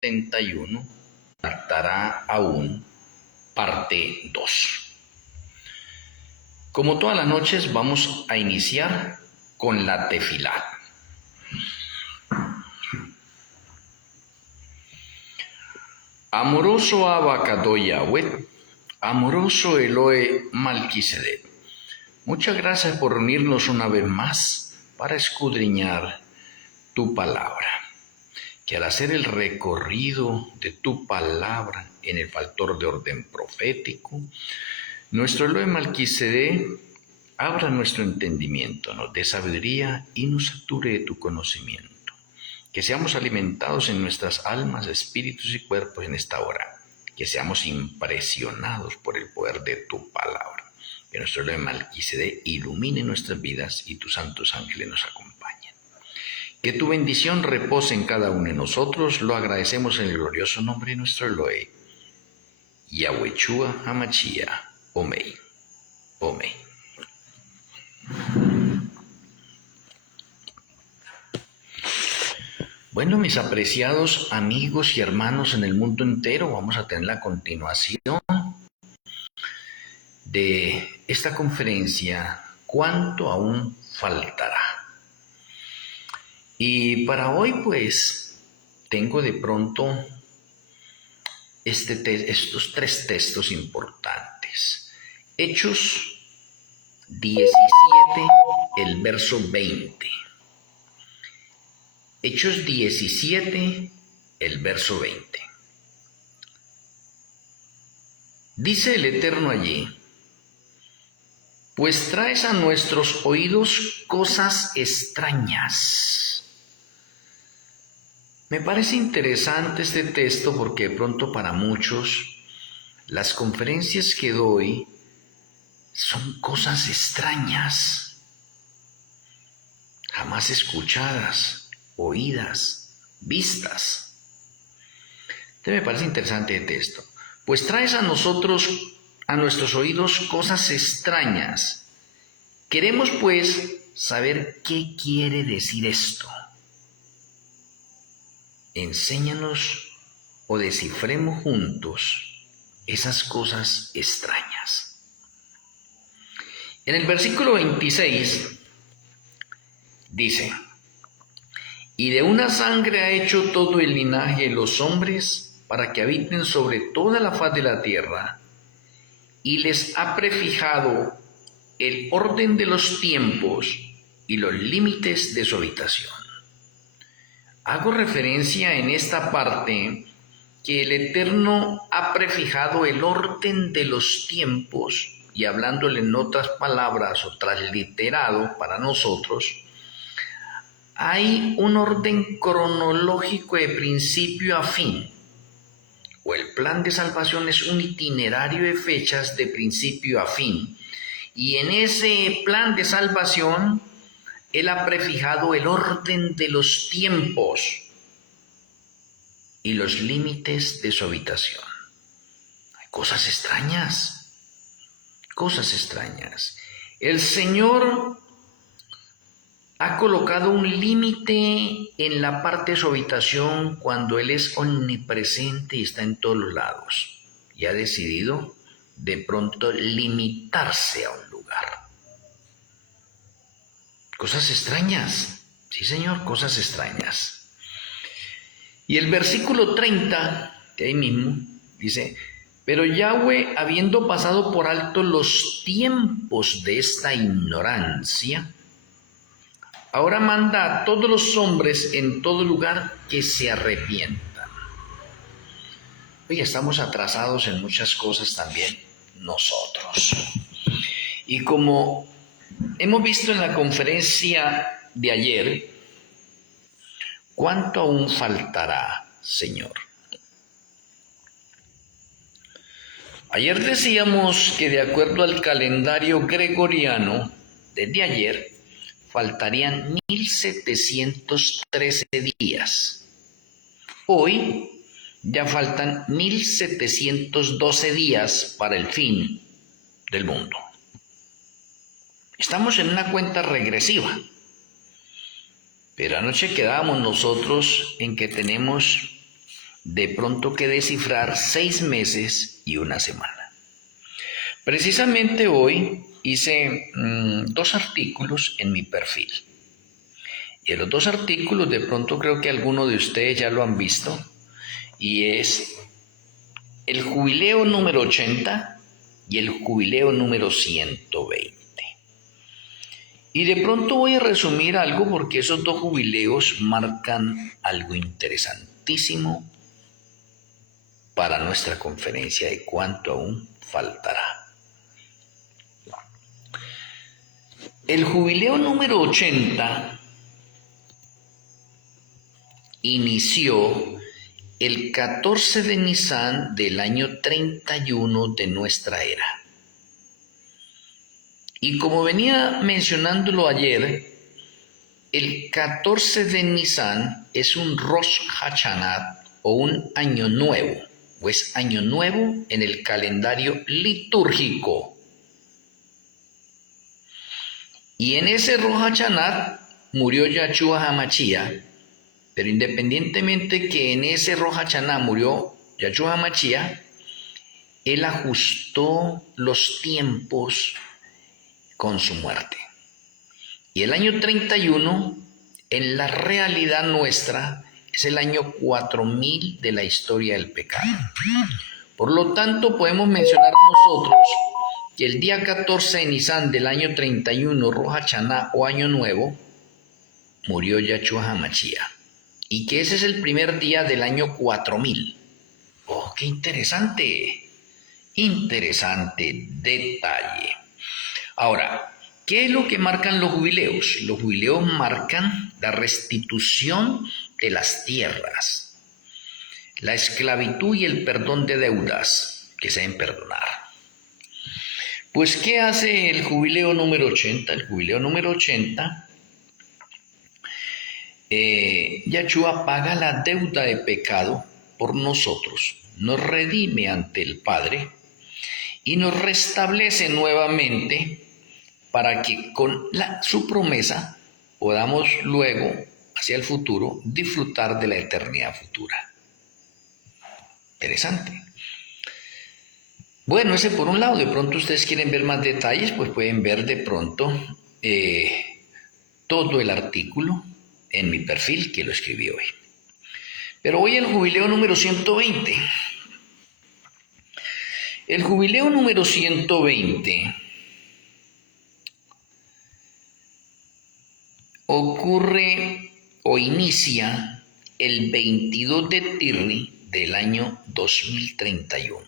71, faltará aún parte 2. Como todas las noches, vamos a iniciar con la tefilá. Amoroso Abacado Yahweh, amoroso Elohe Malquisedec, muchas gracias por reunirnos una vez más para escudriñar tu palabra. Que al hacer el recorrido de tu palabra en el factor de orden profético, nuestro Elohe Malquisedec abra nuestro entendimiento, nos dé sabiduría y nos sature de tu conocimiento. Que seamos alimentados en nuestras almas, espíritus y cuerpos en esta hora. Que seamos impresionados por el poder de tu palabra. Que nuestro Elohe Malquisedec ilumine nuestras vidas y tus santos ángeles nos acompañen. Que tu bendición repose en cada uno de nosotros. Lo agradecemos en el glorioso nombre de nuestro Elohe. Yahwehshua HaMashiach. Amén. Amén. Bueno, mis apreciados amigos y hermanos en el mundo entero, vamos a tener la continuación de esta conferencia, ¿cuánto aún faltará? Y para hoy, pues, tengo de pronto estos 3 textos importantes. Hechos 17, el verso 20. Hechos 17, el verso 20. Dice el Eterno allí: pues traes a nuestros oídos cosas extrañas. Me parece interesante este texto porque de pronto para muchos las conferencias que doy son cosas extrañas, jamás escuchadas, oídas, vistas. Entonces me parece interesante el texto. Pues traes a nuestros oídos cosas extrañas. Queremos pues saber qué quiere decir esto. Enséñanos o descifremos juntos esas cosas extrañas. En el versículo 26 dice: y de una sangre ha hecho todo el linaje de los hombres para que habiten sobre toda la faz de la tierra, y les ha prefijado el orden de los tiempos y los límites de su habitación. Hago referencia en esta parte que el Eterno ha prefijado el orden de los tiempos, y hablándole en otras palabras o transliterado para nosotros, hay un orden cronológico de principio a fin, o el plan de salvación es un itinerario de fechas de principio a fin, y en ese plan de salvación Él ha prefijado el orden de los tiempos y los límites de su habitación. Hay cosas extrañas, cosas extrañas. El Señor ha colocado un límite en la parte de su habitación cuando Él es omnipresente y está en todos los lados. Y ha decidido de pronto limitarse a un lugar. Cosas extrañas. Sí, Señor, cosas extrañas. Y el versículo 30, de ahí mismo, dice: pero Yahweh, habiendo pasado por alto los tiempos de esta ignorancia, ahora manda a todos los hombres en todo lugar que se arrepientan. Hoy estamos atrasados en muchas cosas también nosotros. Y como hemos visto en la conferencia de ayer, ¿cuánto aún faltará, Señor? Ayer decíamos que de acuerdo al calendario gregoriano, desde ayer, faltarían 1713 días. Hoy ya faltan 1712 días para el fin del mundo. Estamos en una cuenta regresiva. Pero anoche quedábamos nosotros en que tenemos de pronto que descifrar 6 meses y una semana. Precisamente hoy hice 2 artículos en mi perfil. Y en los 2 artículos de pronto creo que algunos de ustedes ya lo han visto. Y es el jubileo número 80 y el jubileo número 120. Y de pronto voy a resumir algo porque esos 2 jubileos marcan algo interesantísimo para nuestra conferencia de cuánto aún faltará. El jubileo número 80 inició el 14 de Nisan del año 31 de nuestra era. Y como venía mencionándolo ayer, el 14 de Nisan es un Rosh Hashanah o un año nuevo, o es año nuevo en el calendario litúrgico. Y en ese Rosh Hashanah murió Yahshua HaMashiach, pero independientemente que en ese Rosh Hashanah murió Yahshua HaMashiach, él ajustó los tiempos con su muerte. Y el año 31, en la realidad nuestra, es el año 4000 de la historia del pecado. Por lo tanto, podemos mencionar nosotros que el día 14 de Nisan del año 31, Rosh Hashanah o Año Nuevo, murió Yahshua HaMashiach. Y que ese es el primer día del año 4000. ¡Oh, qué interesante! Interesante detalle. Ahora, ¿qué es lo que marcan los jubileos? Los jubileos marcan la restitución de las tierras, la esclavitud y el perdón de deudas que se deben perdonar. Pues, ¿qué hace el jubileo número 80? El jubileo número 80, Yahshua paga la deuda de pecado por nosotros, nos redime ante el Padre y nos restablece nuevamente para que con su promesa podamos luego, hacia el futuro, disfrutar de la eternidad futura. Interesante. Bueno, ese por un lado. De pronto ustedes quieren ver más detalles, pues pueden ver de pronto todo el artículo en mi perfil que lo escribí hoy. Pero hoy el jubileo número 120. El jubileo número 120 ocurre o inicia el 22 de Tirri del año 2031.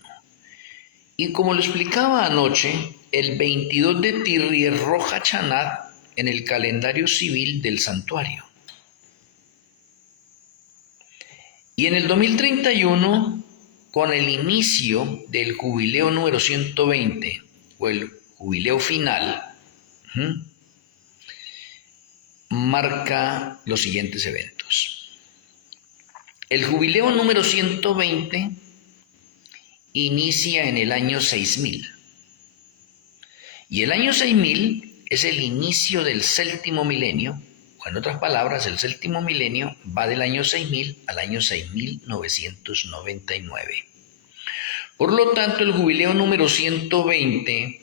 Y como lo explicaba anoche, el 22 de Tirri es Rosh Hashanah en el calendario civil del santuario. Y en el 2031, con el inicio del jubileo número 120, o el jubileo final, marca los siguientes eventos. El jubileo número 120 inicia en el año 6000. Y el año 6000 es el inicio del séptimo milenio, o en otras palabras, el séptimo milenio va del año 6000 al año 6999. Por lo tanto, el jubileo número 120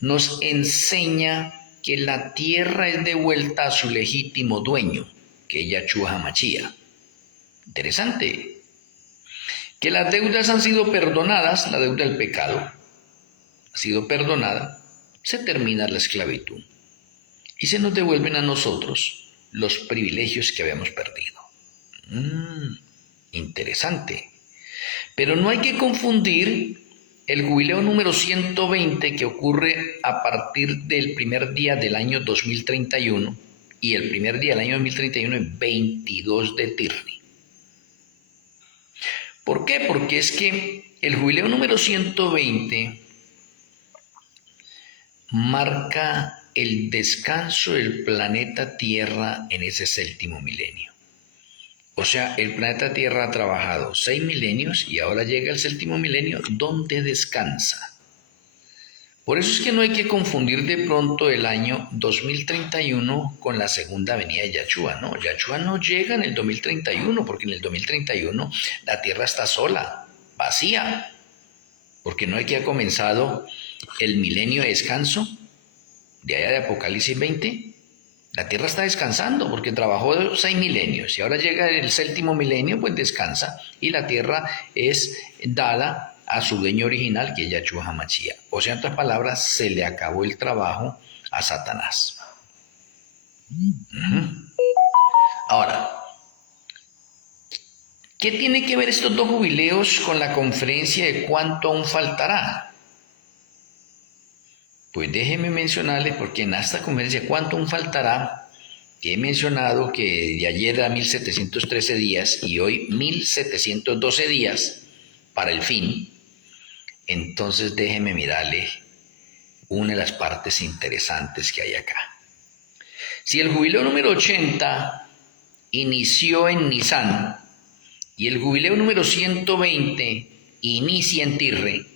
nos enseña que la tierra es devuelta a su legítimo dueño, que es Yahshua HaMashiach. Interesante. Que las deudas han sido perdonadas, la deuda del pecado ha sido perdonada, se termina la esclavitud y se nos devuelven a nosotros los privilegios que habíamos perdido. Interesante. Pero no hay que confundir el jubileo número 120 que ocurre a partir del primer día del año 2031 y el primer día del año 2031 es 22 de Tirri. ¿Por qué? Porque es que el jubileo número 120 marca el descanso del planeta Tierra en ese séptimo milenio. O sea, el planeta Tierra ha trabajado 6 milenios y ahora llega el séptimo milenio donde descansa. Por eso es que no hay que confundir de pronto el año 2031 con la segunda venida de Yahshua, ¿no? Yahshua no llega en el 2031, porque en el 2031 la tierra está sola, vacía, porque no hay que ha comenzado el milenio de descanso, de allá de Apocalipsis 20. La tierra está descansando porque trabajó 6 milenios y ahora llega el séptimo milenio, pues descansa y la tierra es dada a su dueño original, que es Yahshua HaMashiach. O sea, en otras palabras, se le acabó el trabajo a Satanás. Ahora, ¿qué tiene que ver estos dos jubileos con la conferencia de cuánto aún faltará? Pues déjenme mencionarles, porque en esta conferencia cuánto aún faltará, que he mencionado que de ayer a 1713 días y hoy 1712 días para el fin. Entonces déjenme mirarle una de las partes interesantes que hay acá. Si el jubileo número 80 inició en Nisan y el jubileo número 120 inicia en Tirre,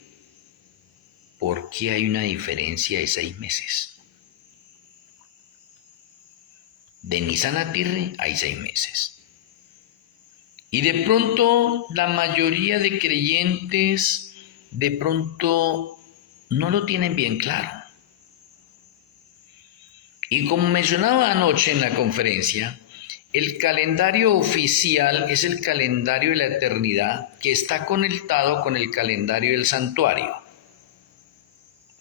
¿por qué hay una diferencia de 6 meses? De Nisan a Tirre hay 6 meses. Y de pronto la mayoría de creyentes de pronto no lo tienen bien claro. Y como mencionaba anoche en la conferencia, el calendario oficial es el calendario de la eternidad que está conectado con el calendario del santuario.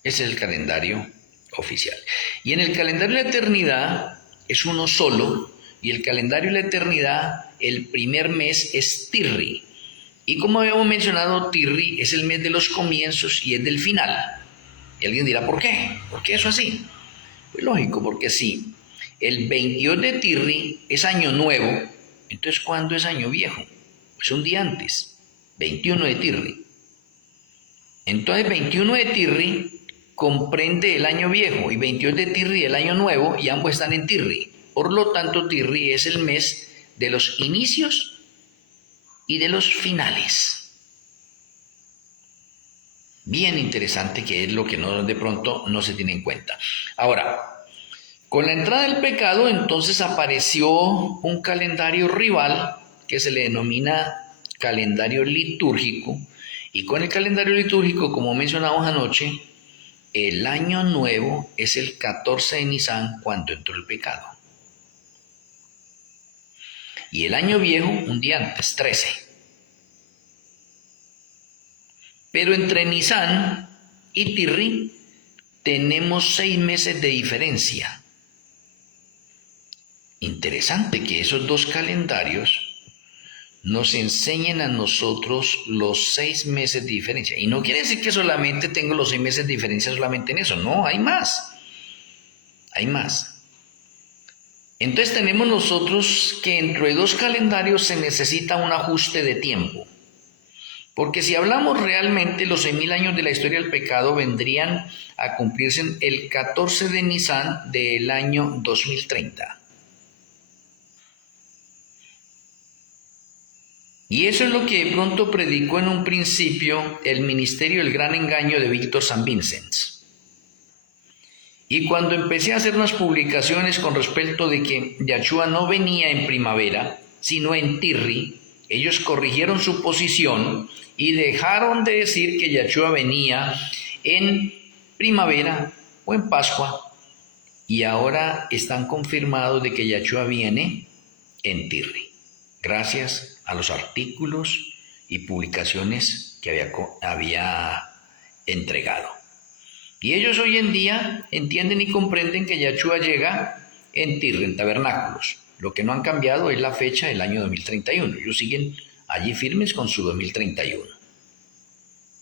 Ese es el calendario oficial. Y en el calendario de la eternidad es uno solo, y el calendario de la eternidad, el primer mes es Tirri. Y como habíamos mencionado, Tirri es el mes de los comienzos y es del final. Y alguien dirá, ¿por qué? ¿Por qué eso así? Pues lógico, porque sí. El 22 de Tirri es año nuevo. Entonces, ¿cuándo es año viejo? Pues un día antes, 21 de Tirri. Entonces, 21 de Tirri comprende el año viejo y 22 de Tirri el año nuevo, y ambos están en Tirri. Por lo tanto, Tirri es el mes de los inicios y de los finales. Bien interesante, que es lo que de pronto no se tiene en cuenta. Ahora, con la entrada del pecado, entonces apareció un calendario rival que se le denomina calendario litúrgico, y con el calendario litúrgico, como mencionamos anoche, el año nuevo es el 14 de Nisan cuando entró el pecado. Y el año viejo un día antes, 13. Pero entre Nisan y Tirri tenemos 6 meses de diferencia. Interesante que esos dos calendarios nos enseñen a nosotros los 6 meses de diferencia. Y no quiere decir que solamente tengo los 6 meses de diferencia solamente en eso. No, hay más. Hay más. Entonces tenemos nosotros que dentro de dos calendarios se necesita un ajuste de tiempo. Porque si hablamos realmente, los 6.000 años de la historia del pecado vendrían a cumplirse el 14 de Nisan del año 2030. Y eso es lo que de pronto predicó en un principio el ministerio El Gran Engaño de Víctor San Vincent. Y cuando empecé a hacer unas publicaciones con respecto de que Yahshua no venía en primavera, sino en Tirri, ellos corrigieron su posición y dejaron de decir que Yahshua venía en primavera o en Pascua, y ahora están confirmados de que Yahshua viene en Tirri, gracias a los artículos y publicaciones que había entregado. Y ellos hoy en día entienden y comprenden que Yahshua llega en Tirri, en tabernáculos. Lo que no han cambiado es la fecha del año 2031. Ellos siguen allí firmes con su 2031.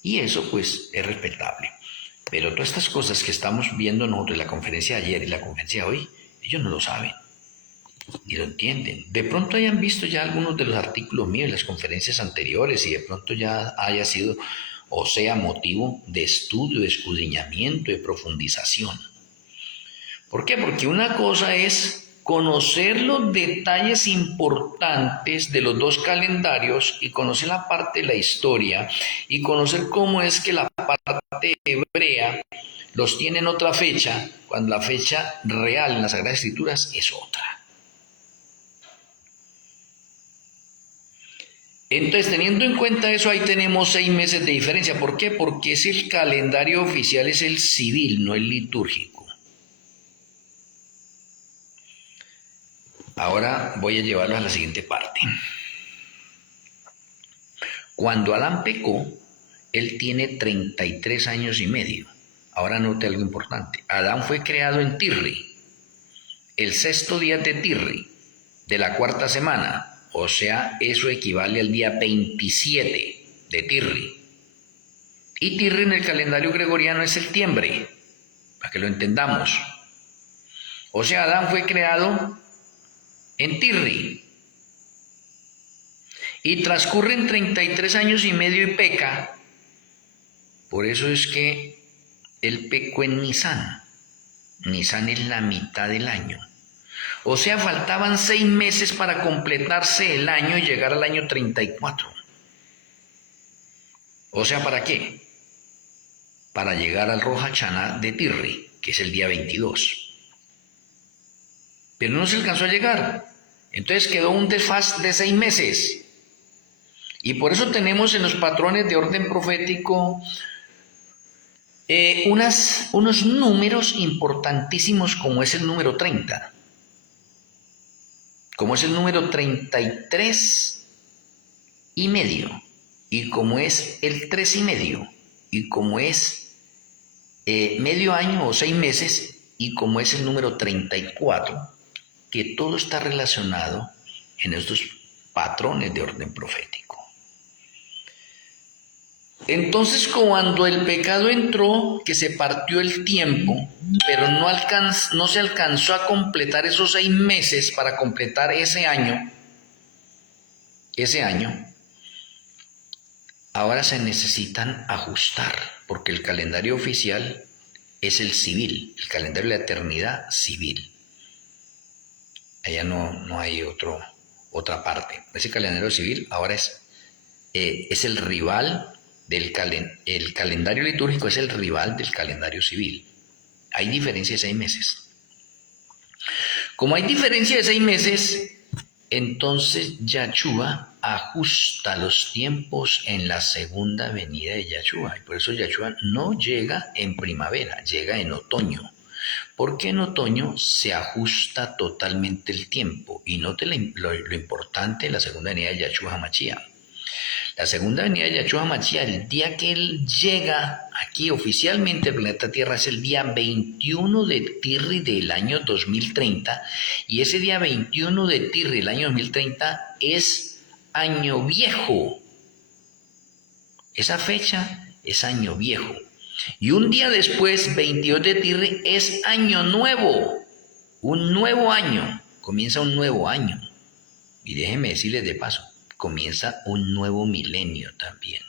Y eso pues es respetable. Pero todas estas cosas que estamos viendo nosotros en la conferencia de ayer y la conferencia de hoy, ellos no lo saben, ni lo entienden. De pronto hayan visto ya algunos de los artículos míos en las conferencias anteriores y de pronto ya haya sido o sea motivo de estudio, de escudriñamiento, de profundización. ¿Por qué? Porque una cosa es conocer los detalles importantes de los dos calendarios y conocer la parte de la historia y conocer cómo es que la parte hebrea los tiene en otra fecha, cuando la fecha real en las Sagradas Escrituras es otra. Entonces, teniendo en cuenta eso, ahí tenemos 6 meses de diferencia. ¿Por qué? Porque es el calendario oficial, es el civil, no el litúrgico. Ahora voy a llevarlos a la siguiente parte. Cuando Adán pecó, él tiene 33 años y medio. Ahora note algo importante. Adán fue creado en Tirri, el 6º día de Tirri, de la 4ª semana. O sea, eso equivale al día 27 de Tirri. Y Tirri en el calendario gregoriano es septiembre, para que lo entendamos. O sea, Adán fue creado en Tirri. Y transcurren 33 años y medio y peca. Por eso es que él pecó en Nisán. Nisán es la mitad del año. O sea, faltaban 6 meses para completarse el año y llegar al año 34. O sea, ¿para qué? Para llegar al Rosh Hashanah de Tirri, que es el día 22. Pero no se alcanzó a llegar. Entonces quedó un desfase de 6 meses. Y por eso tenemos en los patrones de orden profético unos números importantísimos, como es el número 30. Como es el número 33 y medio, y como es el 3 y medio, y como es medio año o 6 meses, y como es el número 34, que todo está relacionado en estos patrones de orden profético. Entonces, cuando el pecado entró, que se partió el tiempo, pero no se alcanzó a completar esos 6 meses para completar ese año, ahora se necesitan ajustar, porque el calendario oficial es el civil, el calendario de la eternidad civil. Allá no hay otra parte. Ese calendario civil ahora es el rival. El calendario litúrgico es el rival del calendario civil. Hay diferencia de 6 meses. Como hay diferencia de 6 meses, entonces Yahshua ajusta los tiempos en la segunda venida de Yahshua. Y por eso Yahshua no llega en primavera, llega en otoño. Porque en otoño se ajusta totalmente el tiempo. Y note lo importante de la segunda venida de Yahshua HaMashiach. La segunda venida de Yahshua HaMashiach, el día que él llega aquí oficialmente al planeta Tierra, es el día 21 de Tirri del año 2030. Y ese día 21 de Tirri del año 2030 es año viejo. Esa fecha es año viejo. Y un día después, 22 de Tirri, es año nuevo. Un nuevo año. Comienza un nuevo año. Y déjenme decirles de paso, comienza un nuevo milenio también.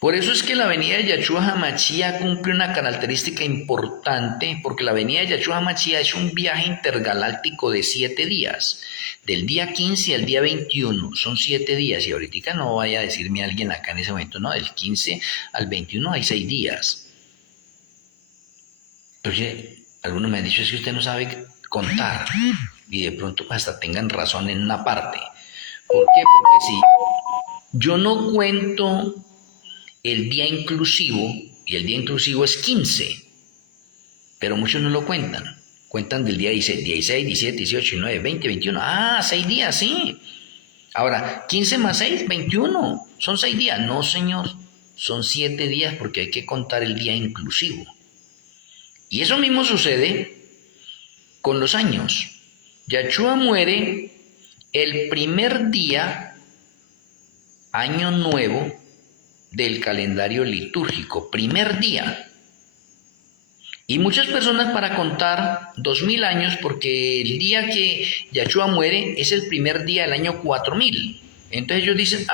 Por eso es que la venida de Yahshua HaMashiach cumple una característica importante, porque la venida de Yahshua HaMashiach es un viaje intergaláctico de 7 días, del día 15 al día 21, son 7 días, y ahorita no vaya a decirme alguien acá en ese momento, no, del 15 al 21 hay 6 días. Oye, algunos me han dicho, es que usted no sabe contar, y de pronto hasta tengan razón en una parte. ¿Por qué? Porque si yo no cuento el día inclusivo, y el día inclusivo es 15, pero muchos no lo cuentan. Cuentan del día 16, 17, 18, 19, 20, 21. Ah, 6 días, sí. Ahora, 15 más 6, 21. Son 6 días. No, señor. Son 7 días porque hay que contar el día inclusivo. Y eso mismo sucede con los años. Yahshua muere el primer día, año nuevo, del calendario litúrgico, primer día. Y muchas personas para contar 2000 años, porque el día que Yahshua muere es el primer día del año 4000. Entonces ellos dicen,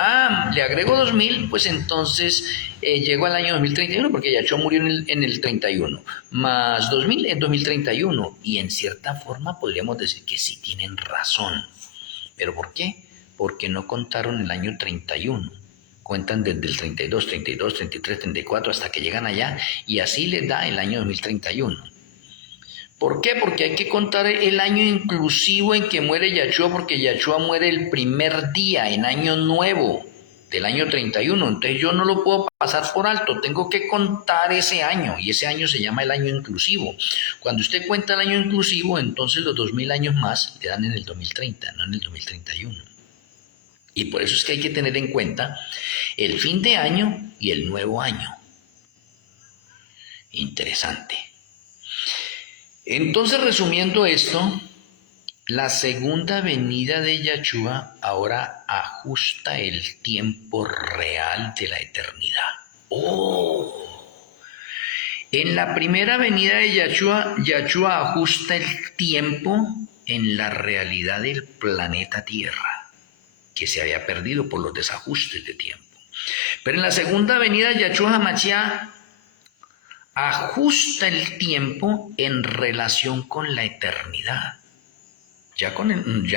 le agrego 2000, pues entonces llego al año 2031, porque Yahshua murió en el 31, más 2000 en 2031. Y en cierta forma podríamos decir que sí tienen razón. ¿Pero por qué? Porque no contaron el año 31. Cuentan desde el 32, 32, 33, 34 hasta que llegan allá y así les da el año 2031. ¿Por qué? Porque hay que contar el año inclusivo en que muere Yahshua, porque Yahshua muere el primer día en año nuevo del año 31. Entonces yo no lo puedo pasar por alto, tengo que contar ese año y ese año se llama el año inclusivo. Cuando usted cuenta el año inclusivo, entonces los 2000 años más le dan en el 2030, no en el 2031. Y por eso es que hay que tener en cuenta el fin de año y el nuevo año. Interesante. Entonces, resumiendo esto, la segunda venida de Yahshua ahora ajusta el tiempo real de la eternidad. ¡Oh! En la primera venida de Yahshua, Yahshua ajusta el tiempo en la realidad del planeta Tierra, que se había perdido por los desajustes de tiempo. Pero en la segunda venida, Yahshua HaMashiach ajusta el tiempo en relación con la eternidad. Ya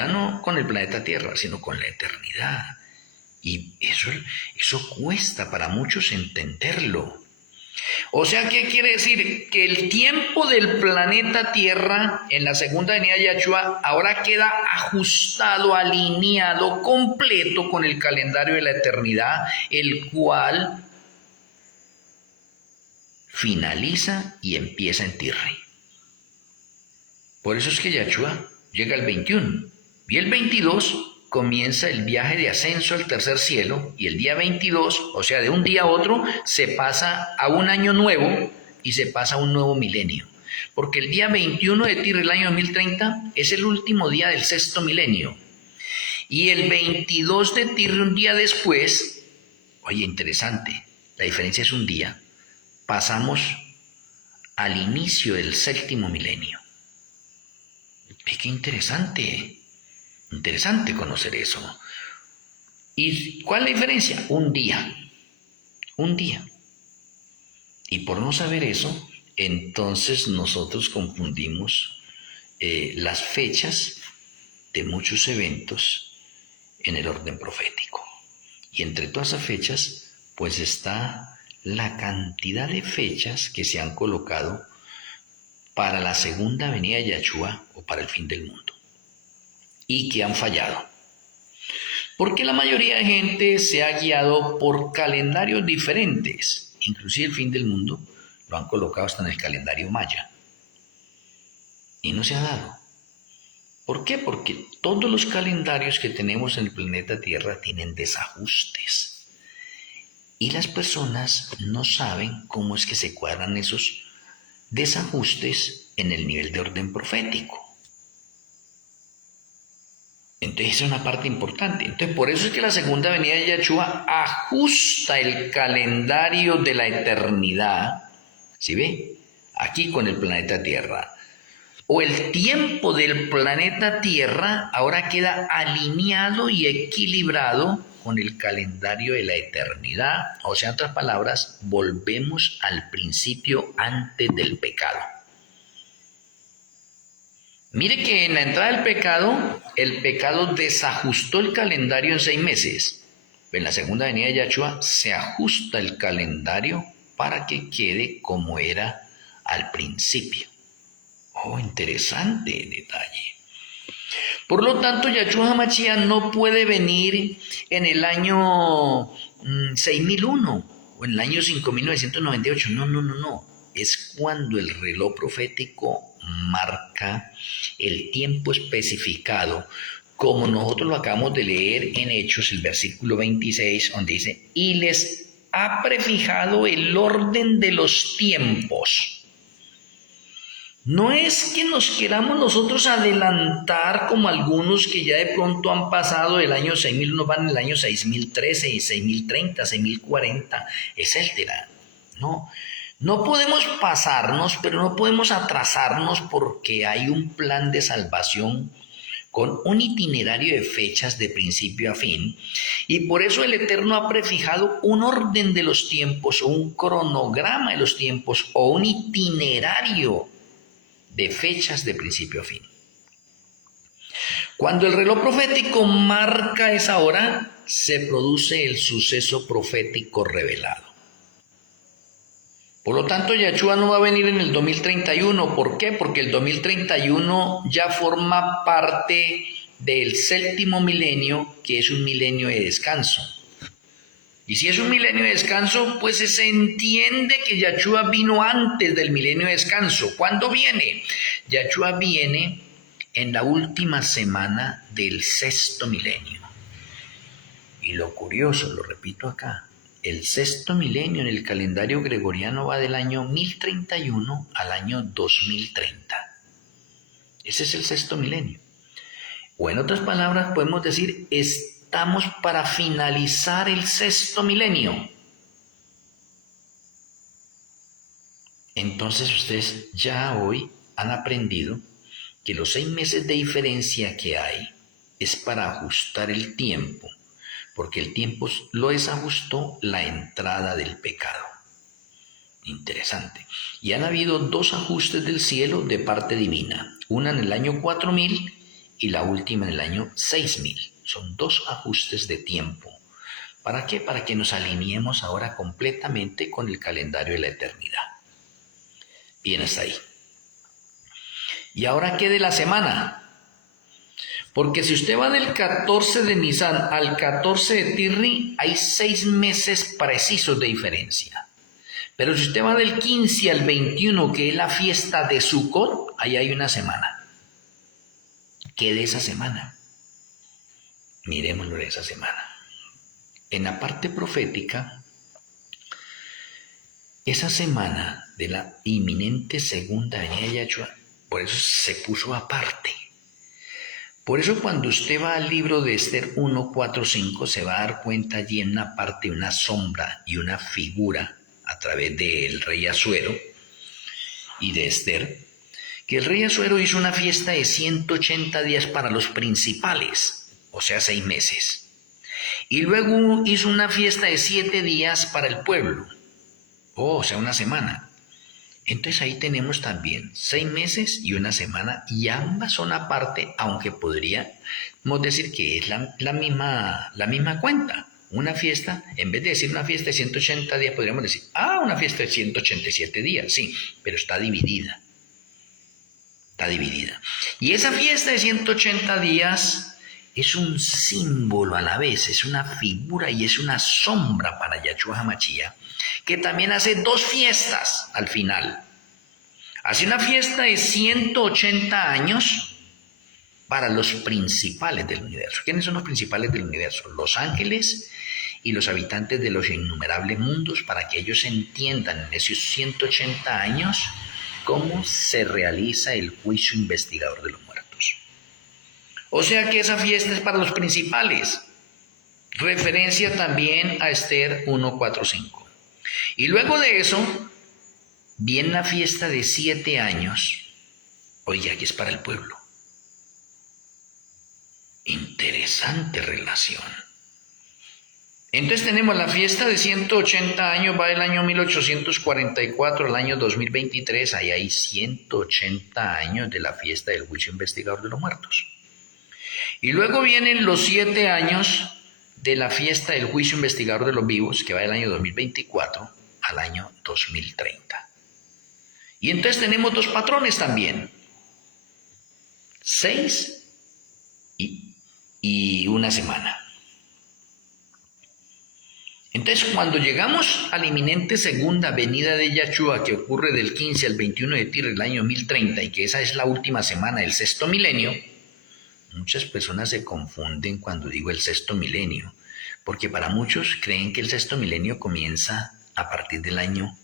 no con el planeta Tierra, sino con la eternidad. Y eso cuesta para muchos entenderlo. O sea, ¿qué quiere decir? Que el tiempo del planeta Tierra en la segunda venida de Yahshua ahora queda ajustado, alineado, completo con el calendario de la eternidad, el cual finaliza y empieza en Tirri. Por eso es que Yahshua llega el 21 y el 22 comienza el viaje de ascenso al tercer cielo y el día 22, o sea, de un día a otro, se pasa a un año nuevo y se pasa a un nuevo milenio. Porque el día 21 de Tirri, el año 2030, es el último día del sexto milenio. Y el 22 de Tirri, un día después, oye, interesante, la diferencia es un día, pasamos al inicio del séptimo milenio. Qué interesante. Interesante conocer eso. ¿Y cuál es la diferencia? Un día. Un día. Y por no saber eso, entonces nosotros confundimos las fechas de muchos eventos en el orden profético. Y entre todas esas fechas, pues está la cantidad de fechas que se han colocado para la segunda venida de Yahshua o para el fin del mundo. Y que han fallado. Porque la mayoría de gente se ha guiado por calendarios diferentes. Inclusive el fin del mundo lo han colocado hasta en el calendario maya. Y no se ha dado. ¿Por qué? Porque todos los calendarios que tenemos en el planeta Tierra tienen desajustes. Y las personas no saben cómo es que se cuadran esos desajustes en el nivel de orden profético. Entonces es una parte importante. Entonces por eso es que la segunda venida de Yahshua ajusta el calendario de la eternidad. ¿Sí ve? Aquí con el planeta Tierra. O el tiempo del planeta Tierra ahora queda alineado y equilibrado con el calendario de la eternidad. O sea, en otras palabras, volvemos al principio antes del pecado. Mire que en la entrada del pecado, el pecado desajustó el calendario en 6 meses. En la segunda venida de Yahshua se ajusta el calendario para que quede como era al principio. Oh, interesante detalle. Por lo tanto, Yahshua HaMashiach no puede venir en el año 6001 o en el año 5998. No. Es cuando el reloj profético marca el tiempo especificado, como nosotros lo acabamos de leer en Hechos, el versículo 26, donde dice, y les ha prefijado el orden de los tiempos. No es que nos queramos nosotros adelantar como algunos que ya de pronto han pasado el año 6000, van en el año 6013 y 6030, 6040, etcétera. No podemos pasarnos, pero no podemos atrasarnos porque hay un plan de salvación con un itinerario de fechas de principio a fin, y por eso el Eterno ha prefijado un orden de los tiempos o un cronograma de los tiempos o un itinerario de fechas de principio a fin. Cuando el reloj profético marca esa hora, se produce el suceso profético revelado. Por lo tanto, Yahshua no va a venir en el 2031. ¿Por qué? Porque el 2031 ya forma parte del séptimo milenio, que es un milenio de descanso. Y si es un milenio de descanso, pues se entiende que Yahshua vino antes del milenio de descanso. ¿Cuándo viene? Yahshua viene en la última semana del sexto milenio. Y lo curioso, lo repito acá, el sexto milenio en el calendario gregoriano va del año 1031 al año 2030. Ese es el sexto milenio. O en otras palabras podemos decir, estamos para finalizar el sexto milenio. Entonces ustedes ya hoy han aprendido que los 6 meses de diferencia que hay es para ajustar el tiempo, porque el tiempo lo desajustó la entrada del pecado. Interesante. Y han habido 2 ajustes del cielo de parte divina, una en el año 4000 y la última en el año 6000. Son 2 ajustes de tiempo. ¿Para qué? Para que nos alineemos ahora completamente con el calendario de la eternidad. Bien, hasta ahí. ¿Y ahora qué de la semana? Porque si usted va del 14 de Nisan al 14 de Tirri, hay 6 meses precisos de diferencia. Pero si usted va del 15 al 21, que es la fiesta de Sukkot, ahí hay una semana. ¿Qué de esa semana? Miremoslo de esa semana. En la parte profética, esa semana de la inminente segunda venida de Yahshua, por eso se puso aparte. Por eso cuando usted va al libro de Esther 1, 4, 5, se va a dar cuenta allí en una parte, una sombra y una figura a través del rey Asuero y de Esther, que el rey Asuero hizo una fiesta de 180 días para los principales, o sea 6 meses. Y luego hizo una fiesta de 7 días para el pueblo, o sea una semana. Entonces ahí tenemos también 6 meses y una semana, y ambas son aparte, aunque podríamos decir que es la misma cuenta. Una fiesta, en vez de decir una fiesta de 180 días, podríamos decir, una fiesta de 187 días, sí, pero está dividida. Está dividida. Y esa fiesta de 180 días es un símbolo a la vez, es una figura y es una sombra para Yahshua HaMashiach, que también hace 2 fiestas al final. Hace una fiesta de 180 años para los principales del universo. ¿Quiénes son los principales del universo? Los ángeles y los habitantes de los innumerables mundos, para que ellos entiendan en esos 180 años cómo se realiza el juicio investigador de los muertos. O sea que esa fiesta es para los principales. Referencia también a Esther 1, 4, 5. Y luego de eso, viene la fiesta de 7 años. Oiga, que es para el pueblo. Interesante relación. Entonces tenemos la fiesta de 180 años, va del año 1844 al año 2023. Ahí hay 180 años de la fiesta del juicio investigador de los muertos. Y luego vienen los 7 años de la fiesta del juicio investigador de los vivos, que va del año 2024 al año 2030. Y entonces tenemos 2 patrones también. 6 y una semana. Entonces, cuando llegamos a la inminente segunda venida de Yahshua, que ocurre del 15 al 21 de Tir, el año 1030, y que esa es la última semana del sexto milenio, muchas personas se confunden cuando digo el sexto milenio, porque para muchos creen que el sexto milenio comienza a partir del año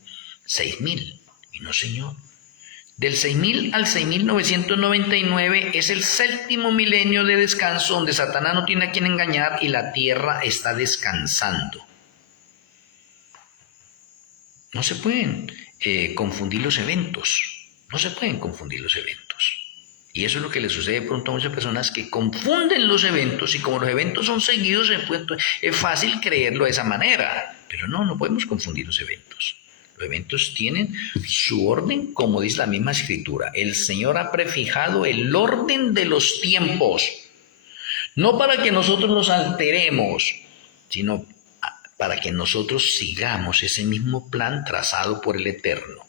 6000, y no, señor. Del 6000 al 6999 es el séptimo milenio de descanso, donde Satanás no tiene a quien engañar y la tierra está descansando. No se pueden confundir los eventos. No se pueden confundir los eventos. Y eso es lo que le sucede de pronto a muchas personas, que confunden los eventos, y como los eventos son seguidos, es fácil creerlo de esa manera. Pero no podemos confundir los eventos. Los eventos tienen su orden, como dice la misma escritura. El Señor ha prefijado el orden de los tiempos. No para que nosotros nos alteremos, sino para que nosotros sigamos ese mismo plan trazado por el Eterno.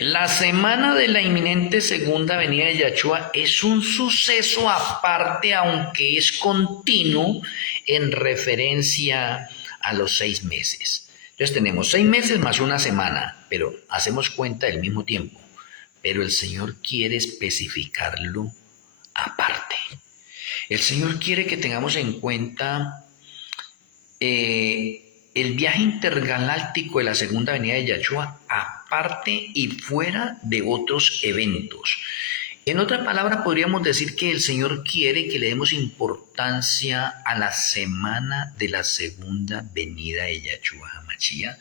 La semana de la inminente segunda venida de Yahshua es un suceso aparte, aunque es continuo en referencia a los 6 meses. Entonces tenemos 6 meses más una semana, pero hacemos cuenta del mismo tiempo. Pero el Señor quiere especificarlo aparte. El Señor quiere que tengamos en cuenta el viaje intergaláctico de la segunda venida de Yahshua aparte y fuera de otros eventos. En otra palabra, podríamos decir que el Señor quiere que le demos importancia a la semana de la segunda venida de Yahshua HaMashiach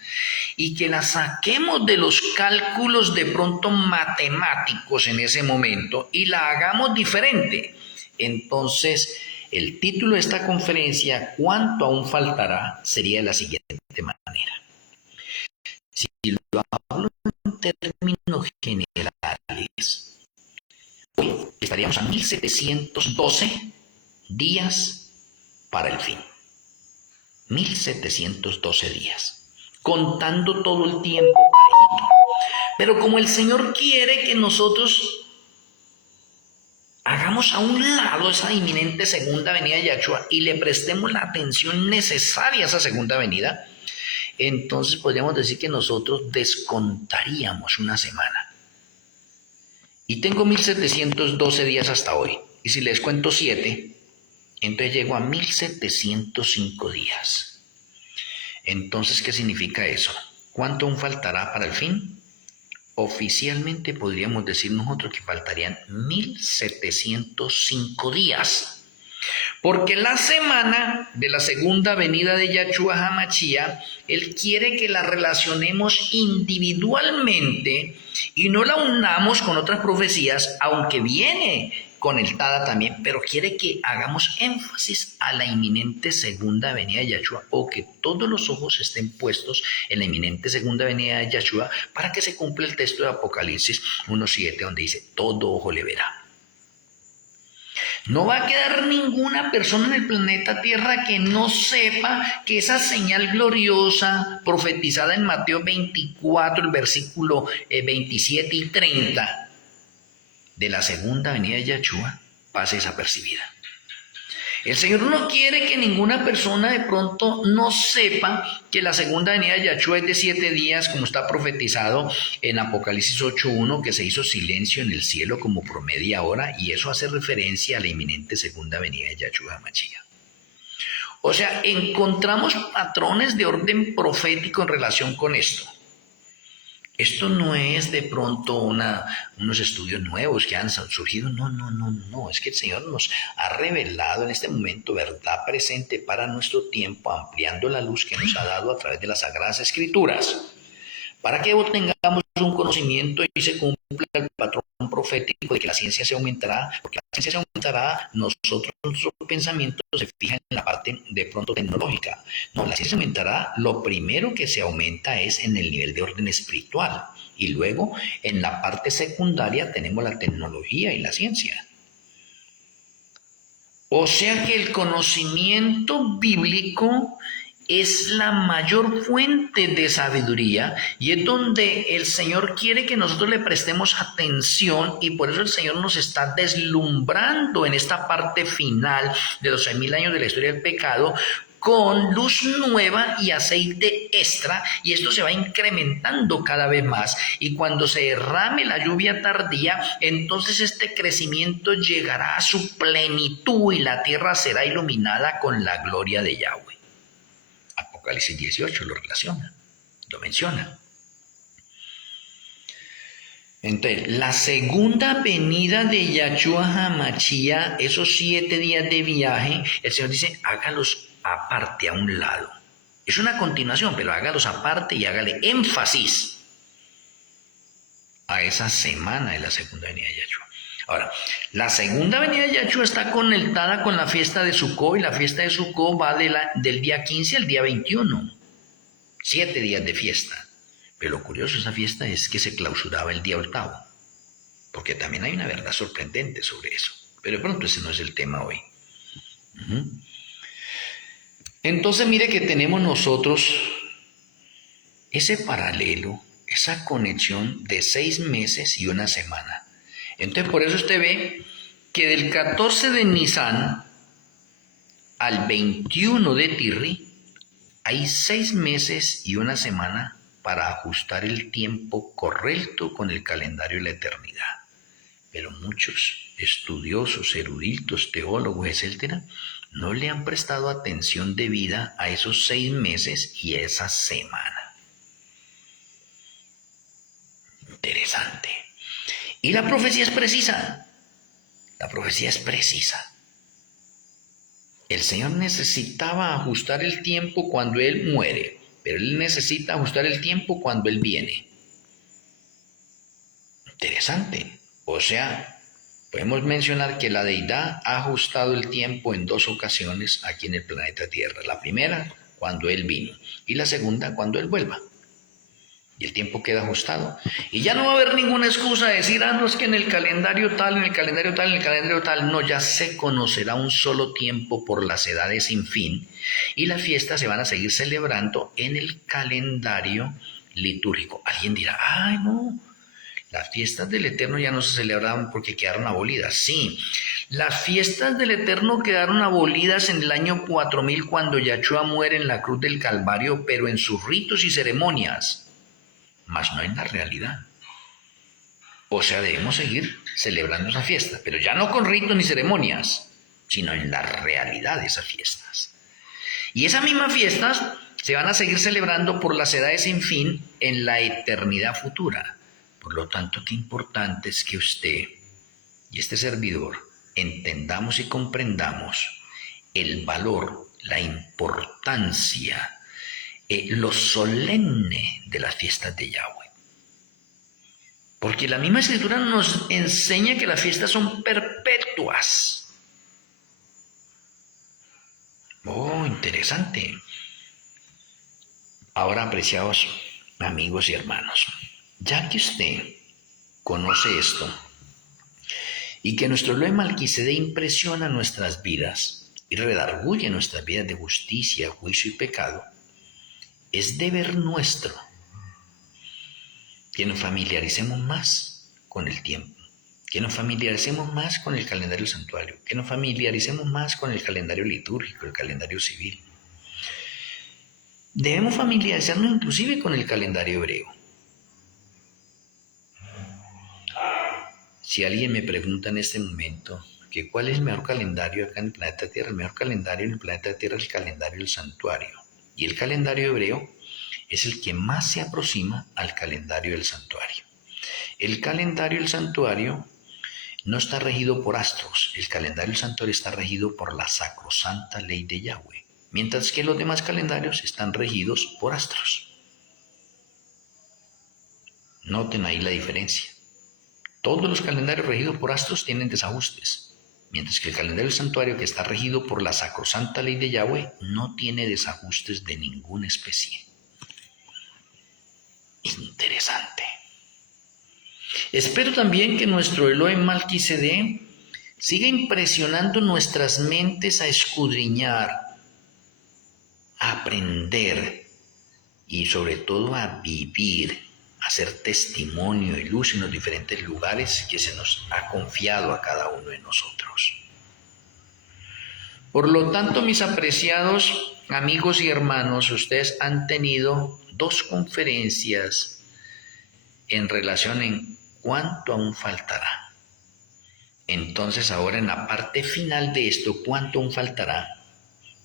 y que la saquemos de los cálculos de pronto matemáticos en ese momento y la hagamos diferente. Entonces, el título de esta conferencia, ¿cuánto aún faltará?, sería de la siguiente manera. Si lo hablo en términos generales, hoy estaríamos a 1712 días para el fin. 1712 días, contando todo el tiempo parejito. Pero como el Señor quiere que nosotros hagamos a un lado esa inminente segunda venida de Yahshua y le prestemos la atención necesaria a esa segunda venida, entonces podríamos decir que nosotros descontaríamos una semana. Y tengo 1712 días hasta hoy. Y si les cuento 7, entonces llego a 1705 días. Entonces, ¿qué significa eso? ¿Cuánto aún faltará para el fin? Oficialmente podríamos decir nosotros que faltarían 1705 días. Porque la semana de la segunda venida de Yahshua HaMashiach, Él quiere que la relacionemos individualmente y no la unamos con otras profecías, aunque viene con el Tada también, pero quiere que hagamos énfasis a la inminente segunda venida de Yahshua, o que todos los ojos estén puestos en la inminente segunda venida de Yahshua para que se cumpla el texto de Apocalipsis 1:7, donde dice, todo ojo le verá. No va a quedar ninguna persona en el planeta Tierra que no sepa que esa señal gloriosa profetizada en Mateo 24, el versículo 27 y 30 de la segunda venida de Yahshua pase desapercibida. El Señor no quiere que ninguna persona de pronto no sepa que la segunda venida de Yahshua es de 7 días, como está profetizado en Apocalipsis 8:1, que se hizo silencio en el cielo como por media hora, y eso hace referencia a la inminente segunda venida de Yahshua HaMashiach. O sea, encontramos patrones de orden profético en relación con esto. Esto no es de pronto unos estudios nuevos que han surgido, no, es que el Señor nos ha revelado en este momento verdad presente para nuestro tiempo, ampliando la luz que nos ha dado a través de las Sagradas Escrituras, para que tengamos un conocimiento y se cumpla el patrón profético de que la ciencia se aumentará, porque la ciencia se aumentará, nuestros pensamientos se fijan en la parte de pronto tecnológica. No, la ciencia se aumentará, lo primero que se aumenta es en el nivel de orden espiritual, y luego en la parte secundaria tenemos la tecnología y la ciencia. O sea que el conocimiento bíblico es la mayor fuente de sabiduría y es donde el Señor quiere que nosotros le prestemos atención, y por eso el Señor nos está deslumbrando en esta parte final de los 6.000 años de la historia del pecado con luz nueva y aceite extra, y esto se va incrementando cada vez más, y cuando se derrame la lluvia tardía, entonces este crecimiento llegará a su plenitud y la tierra será iluminada con la gloria de Yahweh. Apocalipsis 18 lo relaciona, lo menciona. Entonces, la segunda venida de Yahshua HaMashiach, esos 7 días de viaje, el Señor dice, hágalos aparte, a un lado. Es una continuación, pero hágalos aparte y hágale énfasis a esa semana de la segunda venida de Yahshua. Ahora, la segunda venida de Yahshua está conectada con la fiesta de Sukkot, y la fiesta de Sukkot va del día 15 al día 21. 7 días de fiesta. Pero lo curioso de esa fiesta es que se clausuraba el día 8, porque también hay una verdad sorprendente sobre eso. Pero de pronto ese no es el tema hoy. Entonces mire que tenemos nosotros ese paralelo, esa conexión de 6 meses y una semana. Entonces por eso usted ve que del 14 de Nisan al 21 de Tirri hay 6 meses y una semana para ajustar el tiempo correcto con el calendario de la eternidad. Pero muchos estudiosos, eruditos, teólogos, etcétera, no le han prestado atención debida a esos 6 meses y esa semana. Interesante. Y la profecía es precisa. La profecía es precisa. El Señor necesitaba ajustar el tiempo cuando Él muere, pero Él necesita ajustar el tiempo cuando Él viene. Interesante. O sea, podemos mencionar que la deidad ha ajustado el tiempo en 2 ocasiones aquí en el planeta Tierra. La primera, cuando Él vino, y la segunda, cuando Él vuelva. Y el tiempo queda ajustado. Y ya no va a haber ninguna excusa de decir, no, es que en el calendario tal, en el calendario tal, en el calendario tal. No, ya se conocerá un solo tiempo por las edades sin fin. Y las fiestas se van a seguir celebrando en el calendario litúrgico. Alguien dirá, no, las fiestas del Eterno ya no se celebraban porque quedaron abolidas. Sí, las fiestas del Eterno quedaron abolidas en el año 4000 cuando Yahshua muere en la cruz del Calvario, pero en sus ritos y ceremonias, mas no en la realidad. O sea, debemos seguir celebrando esa fiesta, pero ya no con ritos ni ceremonias, sino en la realidad de esas fiestas. Y esas mismas fiestas se van a seguir celebrando por las edades sin fin en la eternidad futura. Por lo tanto, qué importante es que usted y este servidor entendamos y comprendamos el valor, la importancia, lo solemne de las fiestas de Yahweh. Porque la misma Escritura nos enseña que las fiestas son perpetuas. Interesante. Ahora, apreciados amigos y hermanos, ya que usted conoce esto y que nuestro Elohim Melquisedec impresiona nuestras vidas y redarguye nuestras vidas de justicia, juicio y pecado, es deber nuestro que nos familiaricemos más con el tiempo, que nos familiaricemos más con el calendario santuario, que nos familiaricemos más con el calendario litúrgico, el calendario civil. Debemos familiarizarnos inclusive con el calendario hebreo. Si alguien me pregunta en este momento que cuál es el mejor calendario acá en el planeta Tierra, el mejor calendario en el planeta Tierra es el calendario del santuario. Y el calendario hebreo es el que más se aproxima al calendario del santuario. El calendario del santuario no está regido por astros, el calendario del santuario está regido por la sacrosanta ley de Yahweh, mientras que los demás calendarios están regidos por astros. Noten ahí la diferencia. Todos los calendarios regidos por astros tienen desajustes, mientras que el calendario del santuario, que está regido por la sacrosanta ley de Yahweh, no tiene desajustes de ninguna especie. Interesante. Espero también que nuestro Elohim Melquisedec siga impresionando nuestras mentes a escudriñar, a aprender y sobre todo a vivir, a ser testimonio y luz en los diferentes lugares que se nos ha confiado a cada uno de nosotros. Por lo tanto, mis apreciados amigos y hermanos, ustedes han tenido 2 conferencias en relación en cuánto aún faltará. Entonces, ahora en la parte final de esto, cuánto aún faltará,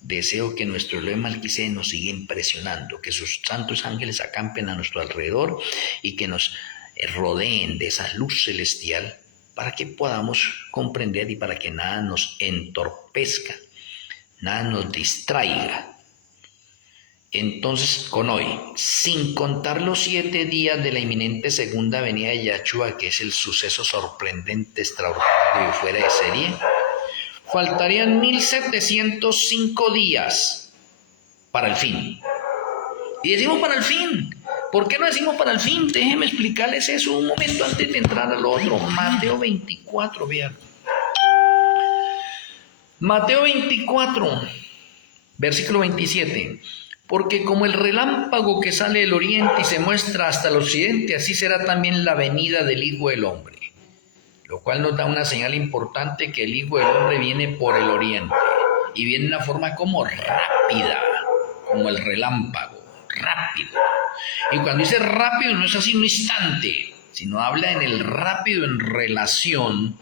deseo que nuestro Elohim Melquisedec nos siga impresionando, que sus santos ángeles acampen a nuestro alrededor y que nos rodeen de esa luz celestial para que podamos comprender y para que nada nos entorpezca, nada nos distraiga. Entonces, con hoy, sin contar los 7 días de la inminente segunda venida de Yahshua, que es el suceso sorprendente, extraordinario y fuera de serie, faltarían 1705 días para el fin. Y decimos para el fin. ¿Por qué no decimos para el fin? Déjenme explicarles eso un momento antes de entrar al otro. Mateo 24, vean. Mateo 24, versículo 27. Porque como el relámpago que sale del oriente y se muestra hasta el occidente, así será también la venida del Hijo del Hombre. Lo cual nos da una señal importante que el Hijo del Hombre viene por el oriente. Y viene de una forma como rápida, como el relámpago, rápido. Y cuando dice rápido no es así un instante, sino habla en el rápido en relación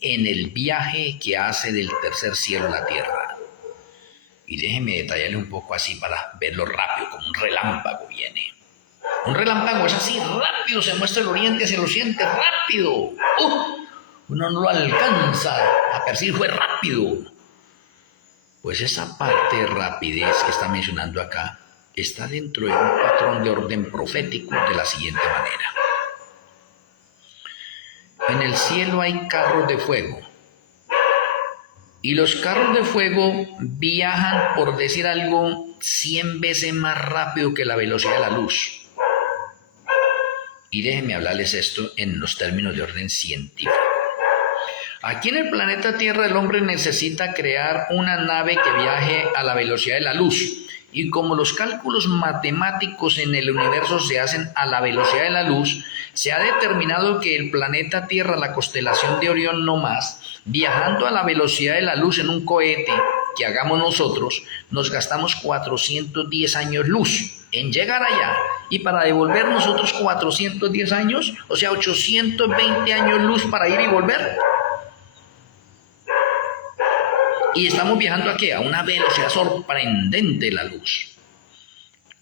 en el viaje que hace del tercer cielo a la tierra. Y déjeme detallarle un poco así para verlo rápido, como un relámpago viene. Un relámpago es así, rápido, se muestra el oriente hacia el occidente, rápido. Uno no lo alcanza a percibir, fue rápido. Pues esa parte de rapidez que está mencionando acá está dentro de un patrón de orden profético de la siguiente manera. En el cielo hay carros de fuego. Y los carros de fuego viajan, por decir algo, 100 veces más rápido que la velocidad de la luz. Y déjenme hablarles esto en los términos de orden científico. Aquí en el planeta Tierra el hombre necesita crear una nave que viaje a la velocidad de la luz. Y como los cálculos matemáticos en el universo se hacen a la velocidad de la luz, se ha determinado que el planeta Tierra, la constelación de Orión no más, viajando a la velocidad de la luz en un cohete que hagamos nosotros, nos gastamos 410 años luz en llegar allá. Y para devolver nosotros 410 años, o sea, 820 años luz para ir y volver. Y estamos viajando ¿a qué? A una velocidad sorprendente de la luz.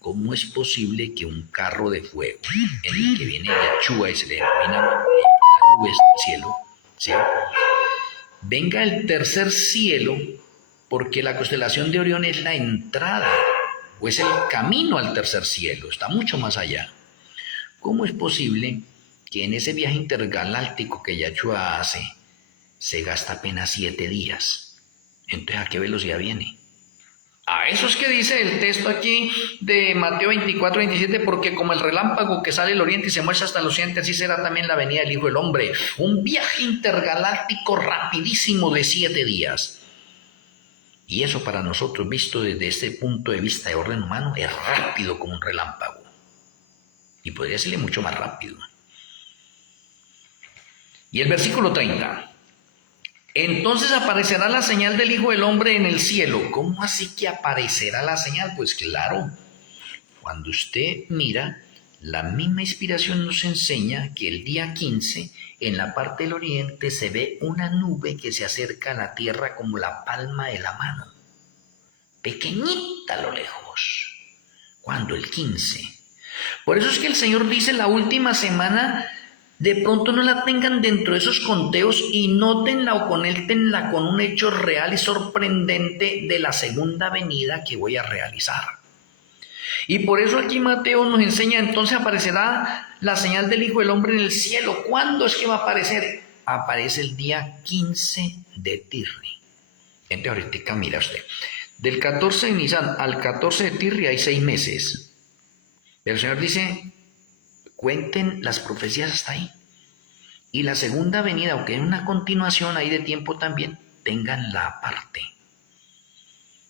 ¿Cómo es posible que un carro de fuego, en el que viene Yahshua y se le denomina la nube del cielo, ¿sí?, venga el tercer cielo? Porque la constelación de Orión es la entrada, o es el camino al tercer cielo, está mucho más allá. ¿Cómo es posible que en ese viaje intergaláctico que Yahshua hace, se gasta apenas 7 días? Entonces, ¿a qué velocidad viene? A eso es que dice el texto aquí de Mateo 24, 27, porque como el relámpago que sale del oriente y se muestra hasta el occidente, así será también la venida del Hijo del Hombre. Un viaje intergaláctico rapidísimo de 7 días. Y eso para nosotros, visto desde ese punto de vista de orden humano, es rápido como un relámpago. Y podría serle mucho más rápido. Y el versículo 30. Entonces aparecerá la señal del Hijo del Hombre en el cielo. ¿Cómo así que aparecerá la señal? Pues claro, cuando usted mira, la misma inspiración nos enseña que el día 15, en la parte del oriente, se ve una nube que se acerca a la tierra como la palma de la mano. Pequeñita a lo lejos. ¿Cuándo? El 15. Por eso es que el Señor dice la última semana, de pronto no la tengan dentro de esos conteos y nótenla o conéctenla con un hecho real y sorprendente de la segunda venida que voy a realizar. Y por eso aquí Mateo nos enseña, entonces aparecerá la señal del Hijo del Hombre en el cielo. ¿Cuándo es que va a aparecer? Aparece el día 15 de Tirri. Entonces ahorita mira usted, del 14 de Nisan al 14 de Tirri hay 6 meses. Pero el Señor dice, cuenten las profecías hasta ahí. Y la segunda venida, aunque en una continuación ahí de tiempo también, tenganla aparte.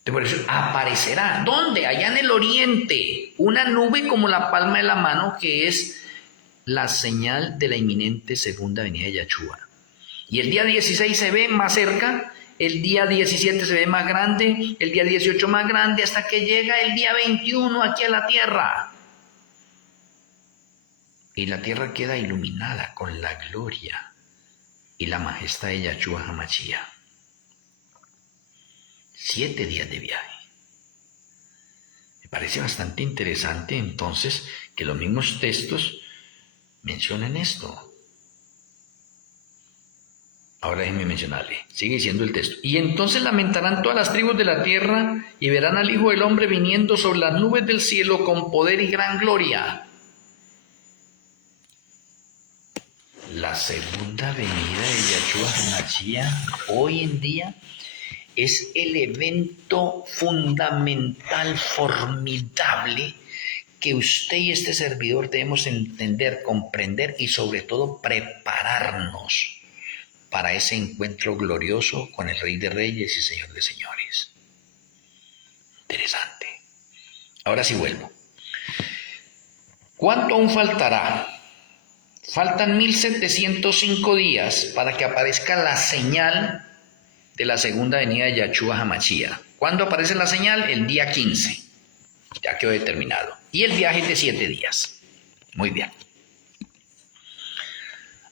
Por eso aparecerá. ¿Dónde? Allá en el oriente. Una nube como la palma de la mano, que es la señal de la inminente segunda venida de Yahshua. Y el día 16 se ve más cerca, el día 17 se ve más grande, el día 18 más grande, hasta que llega el día 21 aquí a la tierra. Y la tierra queda iluminada con la gloria y la majestad de Yahshua HaMashiach. 7 días de viaje. Me parece bastante interesante entonces que los mismos textos mencionen esto. Ahora déjenme mencionarle. Sigue diciendo el texto. Y entonces lamentarán todas las tribus de la tierra y verán al Hijo del Hombre viniendo sobre las nubes del cielo con poder y gran gloria. La segunda venida de Yahshua HaMashiach hoy en día es el evento fundamental, formidable, que usted y este servidor debemos entender, comprender y sobre todo prepararnos para ese encuentro glorioso con el Rey de Reyes y Señor de Señores. Interesante. Ahora sí vuelvo. ¿Cuánto aún faltará? Faltan 1705 días para que aparezca la señal de la segunda venida de Yahshua HaMashiach. ¿Cuándo aparece la señal? El día 15. Ya quedó determinado. Y el viaje es de 7 días. Muy bien.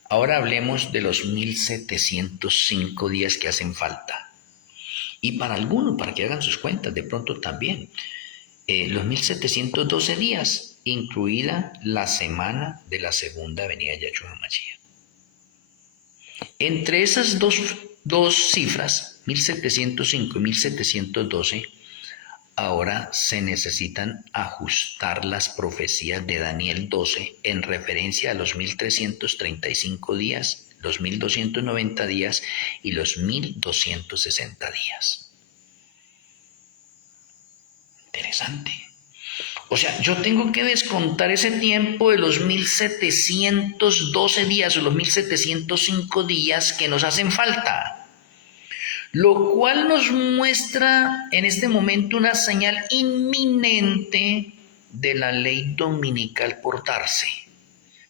Ahora hablemos de los 1705 días que hacen falta. Y para algunos, para que hagan sus cuentas, de pronto también. Los 1712 días, incluida la semana de la segunda venida de Yahshua HaMashiach. Entre esas dos cifras, 1705 y 1712, ahora se necesitan ajustar las profecías de Daniel 12 en referencia a los 1335 días, los 1290 días y los 1260 días. Interesante. O sea, yo tengo que descontar ese tiempo de los 1712 días o los 1705 días que nos hacen falta. Lo cual nos muestra en este momento una señal inminente de la ley dominical por darse.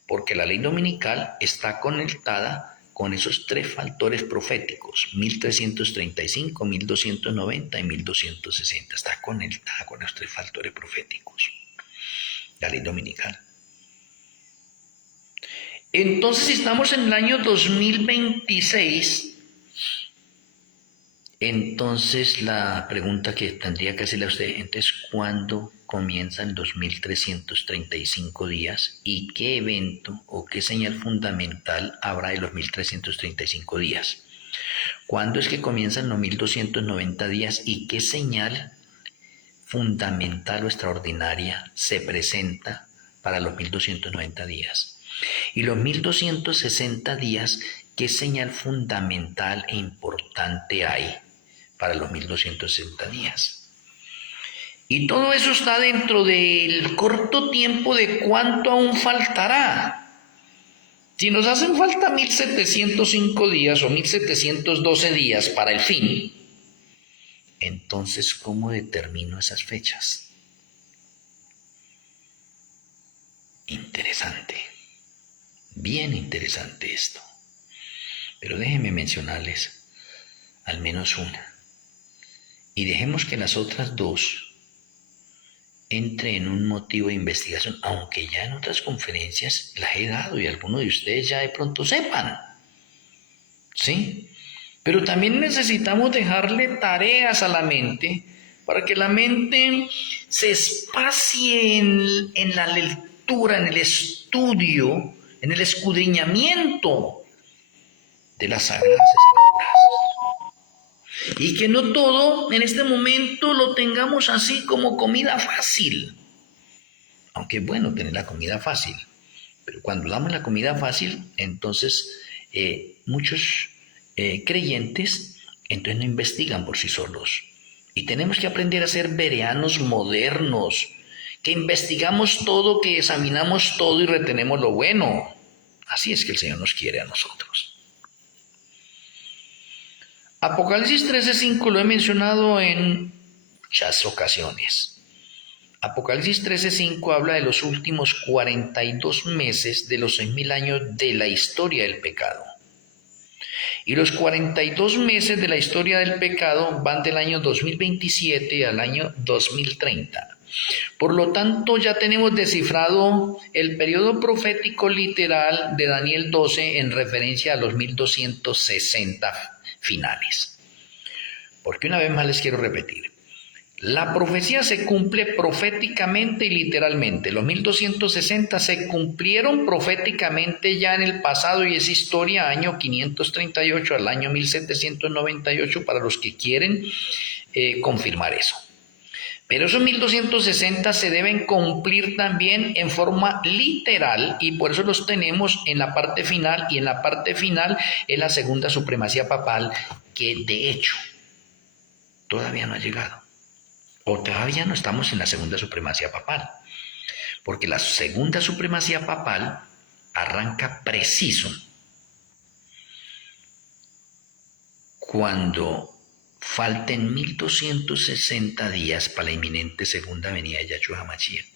Porque la ley dominical está conectada con esos 3 factores proféticos, 1335, 1290 y 1260. Está conectada con esos 3 factores proféticos. La ley dominical. Entonces, si estamos en el año 2026, entonces la pregunta que tendría que hacerle a usted, entonces, ¿cuándo comienzan los 1335 días y qué evento o qué señal fundamental habrá de los 1335 días? ¿Cuándo es que comienzan los 1290 días y qué señal fundamental o extraordinaria se presenta para los 1290 días? Y los 1260 días, ¿qué señal fundamental e importante hay para los 1260 días? Y todo eso está dentro del corto tiempo de cuánto aún faltará. Si nos hacen falta 1705 días o 1712 días para el fin, entonces, ¿cómo determino esas fechas? Interesante. Bien interesante esto. Pero déjenme mencionarles al menos una. Y dejemos que las otras dos entre en un motivo de investigación, aunque ya en otras conferencias las he dado y algunos de ustedes ya de pronto sepan. ¿Sí? Pero también necesitamos dejarle tareas a la mente para que la mente se espacie en la lectura, en el estudio, en el escudriñamiento de las Sagradas Escrituras. Y que no todo en este momento lo tengamos así como comida fácil. Aunque es bueno tener la comida fácil. Pero cuando damos la comida fácil, entonces muchos creyentes entonces no investigan por sí solos. Y tenemos que aprender a ser bereanos modernos, que investigamos todo, que examinamos todo y retenemos lo bueno. Así es que el Señor nos quiere a nosotros. Apocalipsis 13:5 lo he mencionado en muchas ocasiones. Apocalipsis 13:5 habla de los últimos 42 meses de los 6.000 años de la historia del pecado. Y los 42 meses de la historia del pecado van del año 2027 al año 2030. Por lo tanto, ya tenemos descifrado el periodo profético literal de Daniel 12 en referencia a los 1260 finales. Porque una vez más les quiero repetir, la profecía se cumple proféticamente y literalmente. Los 1260 se cumplieron proféticamente ya en el pasado y es historia año 538 al año 1798 para los que quieren confirmar eso. Pero esos 1260 se deben cumplir también en forma literal y por eso los tenemos en la parte final, y en la parte final es la segunda supremacía papal, que de hecho todavía no ha llegado. O todavía no estamos en la segunda supremacía papal, porque la segunda supremacía papal arranca preciso cuando falten 1260 días para la inminente segunda venida de Yahshua HaMashiach.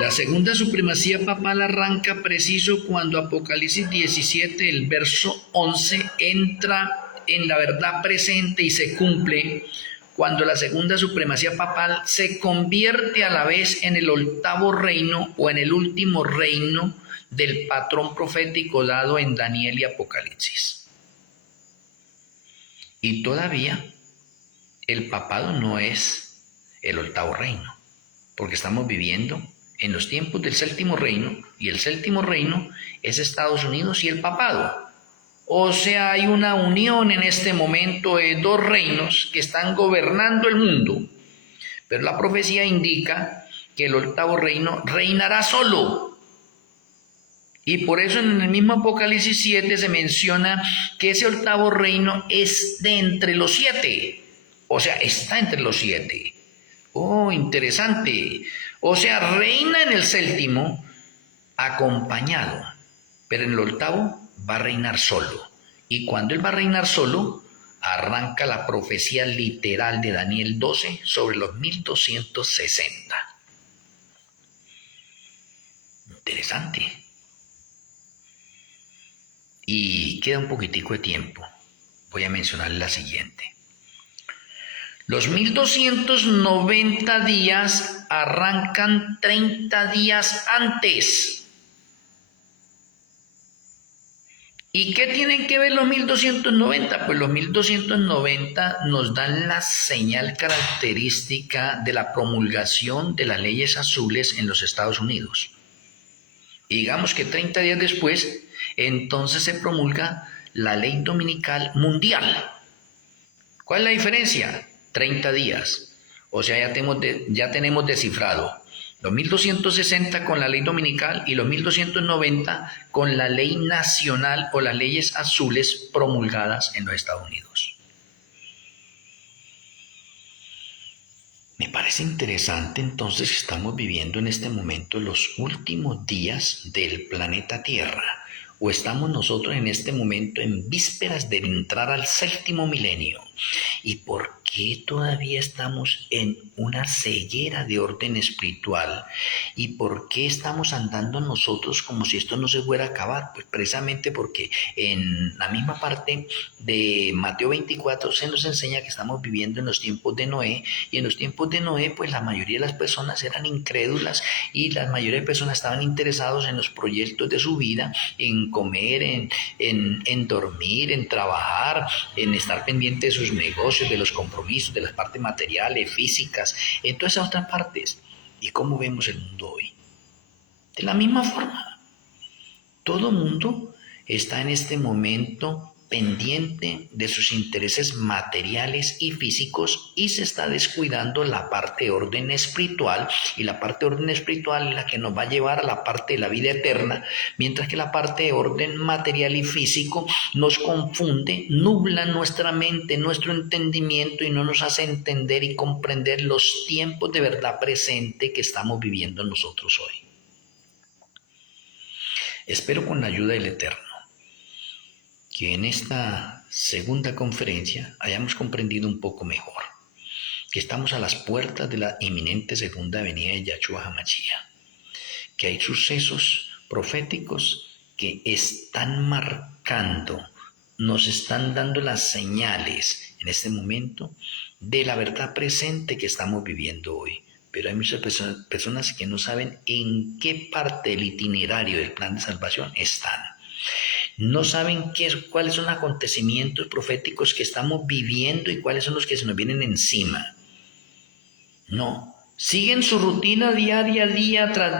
La segunda supremacía papal arranca preciso cuando Apocalipsis 17, el verso 11, entra en la verdad presente y se cumple cuando la segunda supremacía papal se convierte a la vez en el octavo reino o en el último reino del patrón profético dado en Daniel y Apocalipsis. Y todavía el papado no es el octavo reino, porque estamos viviendo en los tiempos del séptimo reino, y el séptimo reino es Estados Unidos y el papado. O sea, hay una unión en este momento de dos reinos que están gobernando el mundo. Pero la profecía indica que el octavo reino reinará solo. Y por eso en el mismo Apocalipsis 7 se menciona que ese octavo reino es de entre los 7. O sea, está entre los 7. Oh, interesante. O sea, reina en el séptimo acompañado, pero en el octavo va a reinar solo. Y cuando él va a reinar solo, arranca la profecía literal de Daniel 12 sobre los 1260. Interesante. Y queda un poquitico de tiempo. Voy a mencionar la siguiente. Los 1290 días arrancan 30 días antes. ¿Y qué tienen que ver los 1290? Pues los 1290 nos dan la señal característica de la promulgación de las leyes azules en los Estados Unidos. Y digamos que 30 días después, entonces se promulga la ley dominical mundial. ¿Cuál es la diferencia? 30 días. O sea, ya tenemos descifrado los 1260 con la ley dominical y los 1290 con la ley nacional o las leyes azules promulgadas en los Estados Unidos. Me parece interesante entonces que estamos viviendo en este momento los últimos días del planeta Tierra, o estamos nosotros en este momento en vísperas de entrar al séptimo milenio. ¿Y por qué todavía estamos en una ceguera de orden espiritual? ¿Y por qué estamos andando nosotros como si esto no se fuera a acabar? Pues precisamente porque en la misma parte de Mateo 24 se nos enseña que estamos viviendo en los tiempos de Noé, y en los tiempos de Noé pues la mayoría de las personas eran incrédulas y la mayoría de personas estaban interesados en los proyectos de su vida, en comer, en dormir, en trabajar, en estar pendiente de sus negocios, de los compromisos, de las partes materiales, físicas, en todas esas otras partes. ¿Y cómo vemos el mundo hoy? De la misma forma. Todo mundo está en este momento pendiente de sus intereses materiales y físicos y se está descuidando la parte de orden espiritual, y la parte de orden espiritual es la que nos va a llevar a la parte de la vida eterna, mientras que la parte de orden material y físico nos confunde, nubla nuestra mente, nuestro entendimiento, y no nos hace entender y comprender los tiempos de verdad presente que estamos viviendo nosotros hoy. Espero con la ayuda del Eterno que en esta segunda conferencia hayamos comprendido un poco mejor que estamos a las puertas de la inminente segunda venida de Yahshua HaMashiach, que hay sucesos proféticos que están marcando, nos están dando las señales en este momento de la verdad presente que estamos viviendo hoy. Pero hay muchas personas que no saben en qué parte del itinerario del plan de salvación están. No saben cuáles son los acontecimientos proféticos que estamos viviendo y cuáles son los que se nos vienen encima. No, siguen su rutina diaria, día tras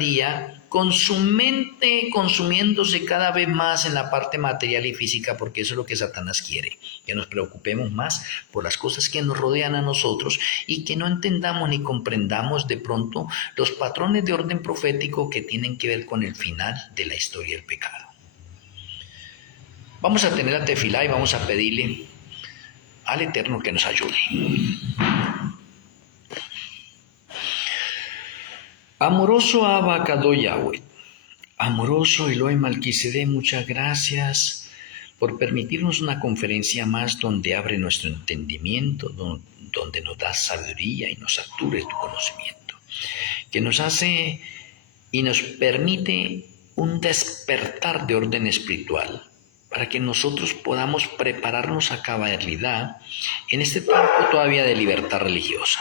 día, con su mente consumiéndose cada vez más en la parte material y física, porque eso es lo que Satanás quiere, que nos preocupemos más por las cosas que nos rodean a nosotros y que no entendamos ni comprendamos de pronto los patrones de orden profético que tienen que ver con el final de la historia del pecado. Vamos a tener la tefilá y vamos a pedirle al Eterno que nos ayude. Amoroso Abba Kadosh Yahweh, amoroso Elohim Melquisedec, muchas gracias por permitirnos una conferencia más donde abre nuestro entendimiento, donde nos da sabiduría y nos sature tu conocimiento, que nos hace y nos permite un despertar de orden espiritual para que nosotros podamos prepararnos a cabalidad en este tiempo todavía de libertad religiosa.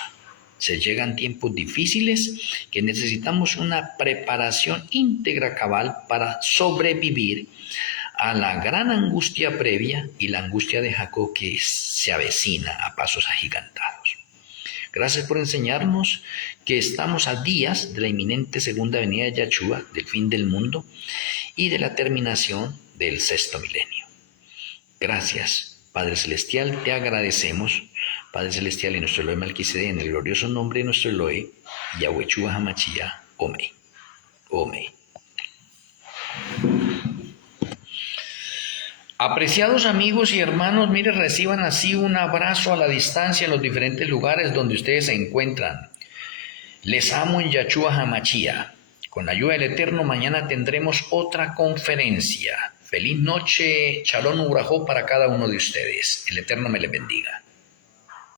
Se llegan tiempos difíciles que necesitamos una preparación íntegra cabal para sobrevivir a la gran angustia previa y la angustia de Jacob que se avecina a pasos agigantados. Gracias por enseñarnos que estamos a días de la inminente segunda venida de Yahshua, del fin del mundo y de la terminación del sexto milenio. Gracias, Padre Celestial, te agradecemos, Padre Celestial, y nuestro Elohe Melquisedec, en el glorioso nombre de nuestro Elohe, Yahueshua Hamashia, Amén. Amén. Apreciados amigos y hermanos, mire, reciban así un abrazo a la distancia en los diferentes lugares donde ustedes se encuentran. Les amo en Yahshua Hamashia. Con la ayuda del Eterno, mañana tendremos otra conferencia. Feliz noche, Shalom Ubrajó para cada uno de ustedes. El Eterno me les bendiga.